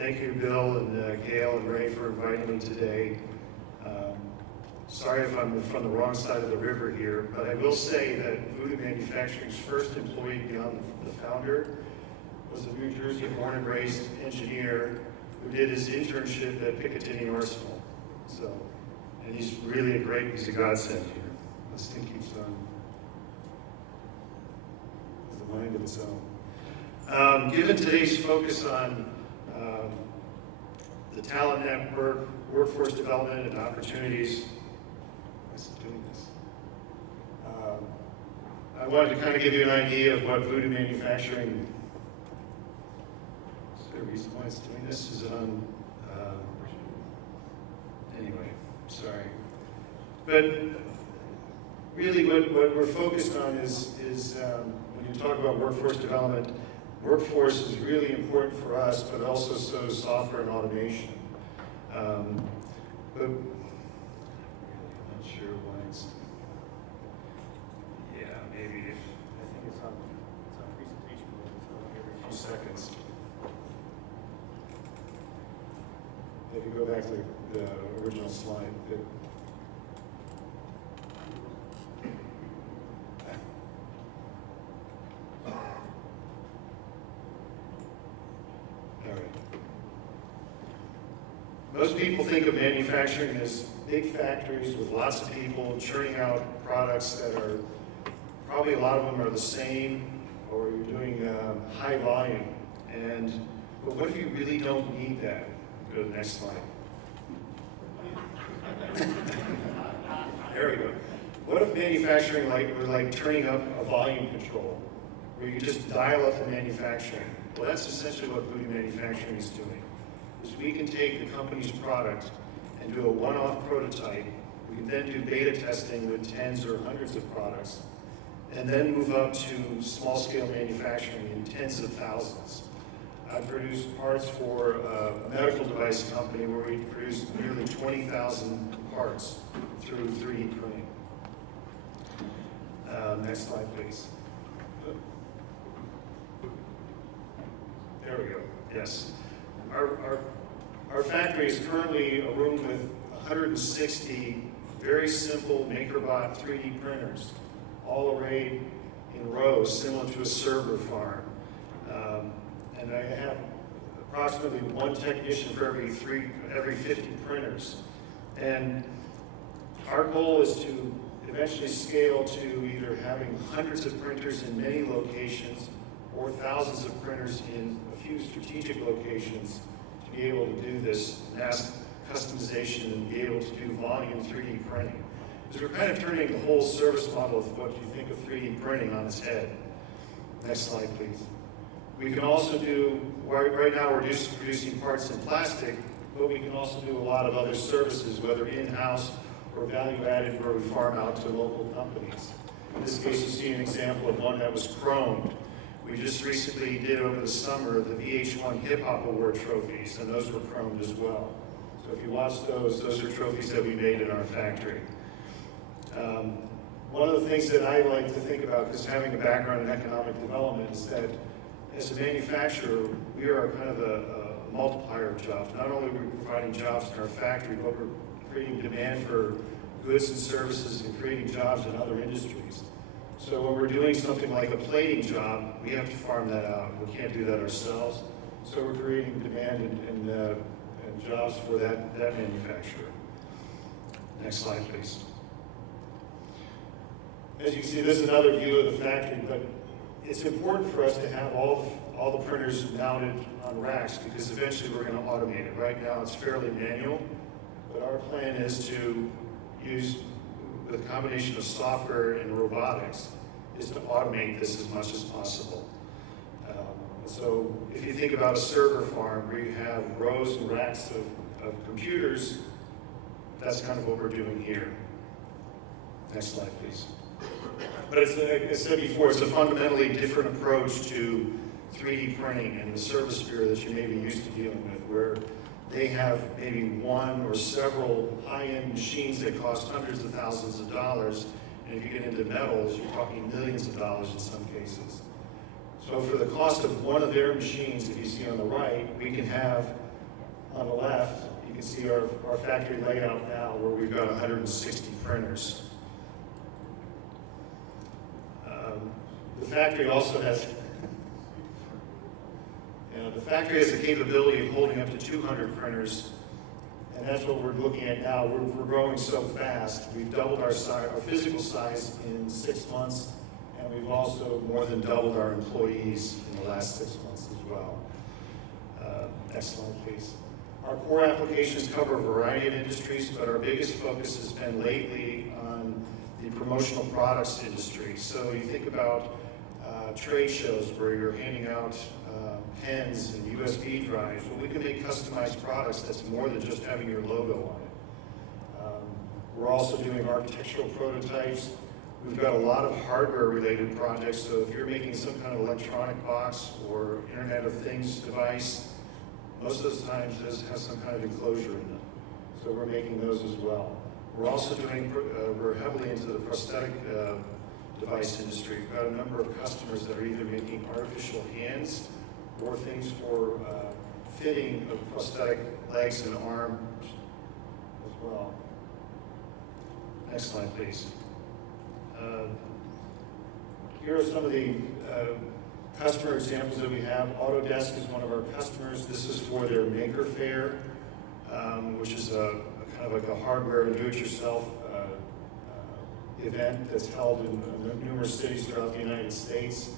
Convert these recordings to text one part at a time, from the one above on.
Thank you, Bill and Gail and Ray, for inviting me today. Sorry if I'm from the wrong side of the river here, but I will say that Voodoo Manufacturing's first employee beyond the founder was a New Jersey born and raised engineer who did his internship at Picatinny Arsenal. So, and he's really he's a godsend here. This thing keeps on, has a mind of its own. Given today's focus on the talent network, workforce development, and opportunities, doing this. I wanted to kind of give you an idea of what Voodoo Manufacturing, is there a reason why it's doing this? Is it on, anyway, sorry. But really what we're focused on is when you talk about workforce development, workforce is really important for us, but also so is software and automation. But sure why it's, yeah, maybe I think it's on presentation mode, so every few seconds. If you go back to the original slide. All right. Most people think of manufacturing as big factories with lots of people churning out products that are, probably a lot of them are the same, or you're doing high volume. But what if you really don't need that? Go to the next slide. There we go. What if manufacturing were like turning up a volume control, where you just dial up the manufacturing? Well, that's essentially what Voodoo Manufacturing is doing. Is we can take the company's product and do a one-off prototype. We can then do beta testing with tens or hundreds of products, and then move up to small-scale manufacturing in tens of thousands. I produced parts for a medical device company where we produced nearly 20,000 parts through 3D printing. Next slide, please. There we go. Yes. Our factory is currently a room with 160 very simple MakerBot 3D printers, all arrayed in rows, similar to a server farm. And I have approximately one technician for every 50 printers. And our goal is to eventually scale to either having hundreds of printers in many locations or thousands of printers in a few strategic locations to be able to do this mass customization and be able to do volume 3D printing. Because we're kind of turning the whole service model of what you think of 3D printing on its head. Next slide, please. We can also do, right now we're just producing parts in plastic, but we can also do a lot of other services, whether in-house or value-added, where we farm out to local companies. In this case, you see an example of one that was chromed. We just recently did over the summer the VH1 Hip Hop Award trophies, and those were chromed as well. So if you watch those are trophies that we made in our factory. One of the things that I like to think about, because having a background in economic development, is that as a manufacturer, we are kind of a multiplier of jobs. Not only are we providing jobs in our factory, but we're creating demand for goods and services and creating jobs in other industries. So when we're doing something like a plating job, we have to farm that out. We can't do that ourselves. So we're creating demand and jobs for that manufacturer. Next slide, please. As you can see, this is another view of the factory, but it's important for us to have all the printers mounted on racks, because eventually we're going to automate it. Right now it's fairly manual, but our plan is to use, with a combination of software and robotics, is to automate this as much as possible. So if you think about a server farm where you have rows and racks of computers, that's kind of what we're doing here. Next slide, please. But as I said before, it's a fundamentally different approach to 3D printing and the service sphere that you may be used to dealing with, where they have maybe one or several high-end machines that cost hundreds of thousands of dollars, and if you get into metals, you're talking millions of dollars in some cases. So for the cost of one of their machines, if you see on the right, we can have On the left, you can see our factory layout now, where we've got 160 printers. The factory also has, the factory has the capability of holding up to 200 printers, and that's what we're looking at now. We're growing so fast. We've doubled our physical size in 6 months, and we've also more than doubled our employees in the last 6 months as well. Next slide, please. Our core applications cover a variety of industries, but our biggest focus has been lately on the promotional products industry. So you think about trade shows where you're handing out pens and USB drives. Well, we can make customized products that's more than just having your logo on it. We're also doing architectural prototypes. We've got a lot of hardware-related projects, so if you're making some kind of electronic box or Internet of Things device, most of those times those have some kind of enclosure in them. So we're making those as well. We're also doing, we're heavily into the prosthetic device industry. We've got a number of customers that are either making artificial hands or things for fitting of prosthetic legs and arms as well. Next slide, please. Here are some of the customer examples that we have. Autodesk is one of our customers. This is for their Maker Fair, which is a kind of like a hardware and do-it-yourself event that's held in numerous cities throughout the United States.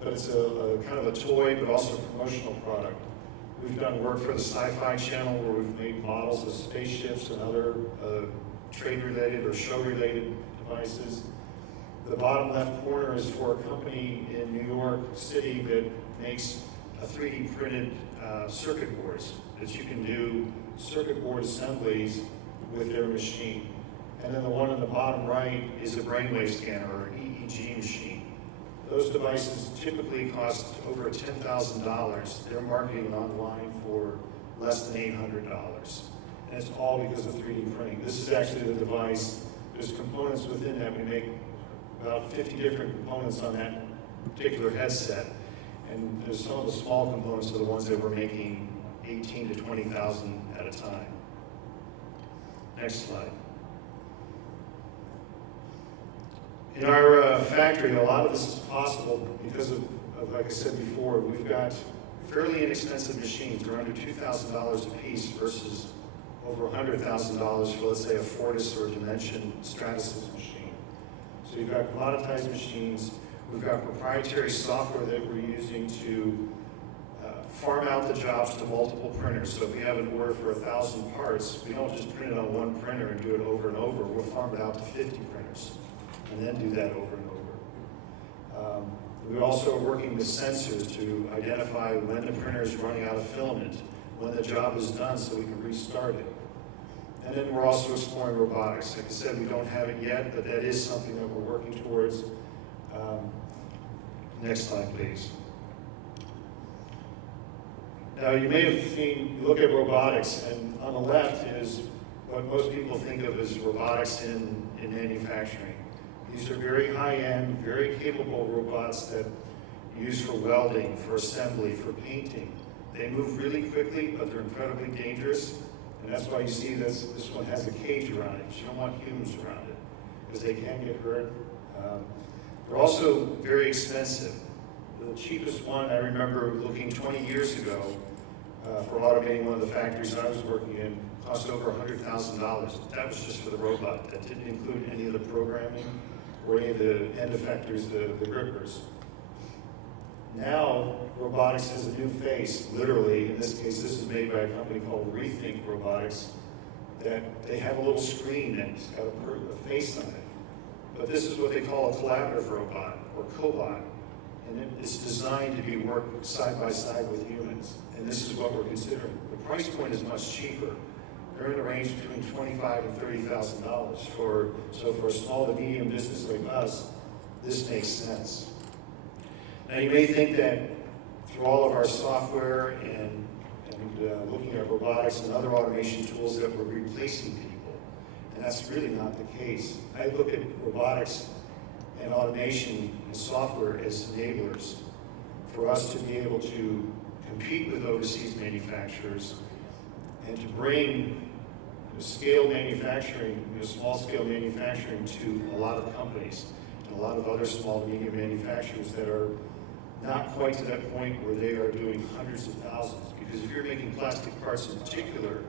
But it's a kind of a toy, but also a promotional product. We've done work for the Sci-Fi Channel where we've made models of spaceships and other trade-related or show-related devices. The bottom left corner is for a company in New York City that makes a 3D printed circuit boards that you can do circuit board assemblies with their machine. And then the one on the bottom right is a brainwave scanner or EEG machine. Those devices typically cost over $10,000. They're marketing online for less than $800. And it's all because of 3D printing. This is actually the device. There's components within that. We make about 50 different components on that particular headset. And there's some of the small components are the ones that we're making 18 to 20,000 at a time. Next slide. In our factory, a lot of this is possible because of, like I said before, we've got fairly inexpensive machines. They're under $2,000 a piece versus over $100,000 for, let's say, a Fortis or Dimension Stratasys machine. So you've got commoditized machines. We've got proprietary software that we're using to farm out the jobs to multiple printers. So if we have an order for 1,000 parts, we don't just print it on one printer and do it over and over. We'll farm it out to 50 printers and then do that over and over. We also are working with sensors to identify when the printer is running out of filament, when the job is done so we can restart it. And then we're also exploring robotics. Like I said, we don't have it yet, but that is something that we're working towards. Next slide, please. Now, you may have seen, look at robotics, and on the left is what most people think of as robotics in manufacturing. These are very high-end, very capable robots that are used for welding, for assembly, for painting. They move really quickly, but they're incredibly dangerous, and that's why you see this one has a cage around it. You don't want humans around it, because they can get hurt. They're also very expensive. The cheapest one I remember looking 20 years ago for automating one of the factories I was working in cost over $100,000. That was just for the robot. That didn't include any of the programming or any of the end effectors, the grippers. Now, robotics has a new face, literally. In this case, this is made by a company called Rethink Robotics, that they have a little screen that's got a face on it. But this is what they call a collaborative robot, or cobot. And it's designed to be worked side by side with humans. And this is what we're considering. The price point is much cheaper. They're in the range between $25,000 and $30,000. So for a small to medium business like us, this makes sense. Now you may think that through all of our software and looking at robotics and other automation tools that we're replacing people. And that's really not the case. I look at robotics and automation and software as enablers for us to be able to compete with overseas manufacturers and to bring scale manufacturing, small scale manufacturing to a lot of companies and a lot of other small to medium manufacturers that are not quite to that point where they are doing hundreds of thousands. Because if you're making plastic parts in particular,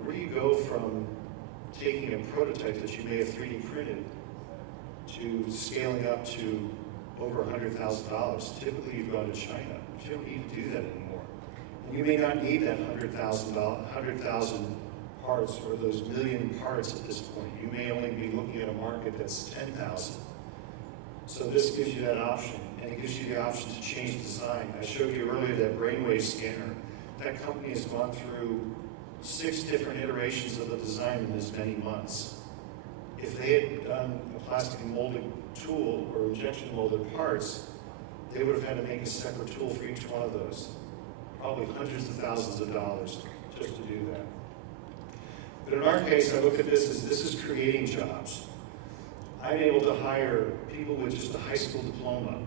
where do you go from taking a prototype that you may have 3D printed to scaling up to over $100,000? Typically you've gone to China. You don't need to do that anymore. And you may not need that 100,000 parts or those million parts at this point. You may only be looking at a market that's 10,000. So this gives you that option, and it gives you the option to change design. I showed you earlier that brainwave scanner. That company has gone through 6 different iterations of the design in as many months. If they had done a plastic molded tool or injection molded parts, they would have had to make a separate tool for each one of those. Probably hundreds of thousands of dollars just to do that. But in our case, I look at this as this is creating jobs. I'm able to hire people with just a high school diploma,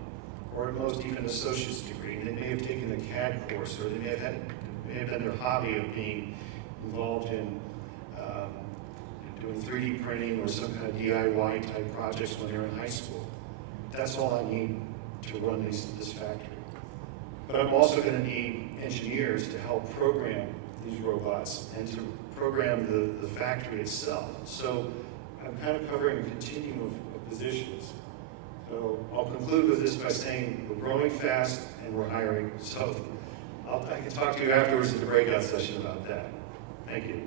or at most even an associate's degree. They may have taken a CAD course, or they may have done their hobby of being involved in doing 3D printing or some kind of DIY type projects when they're in high school. That's all I need to run this factory. But I'm also going to need engineers to help program these robots and to program the factory itself. So I'm kind of covering a continuum of positions. So I'll conclude with this by saying we're growing fast and we're hiring. So I can talk to you afterwards at the breakout session about that. Thank you.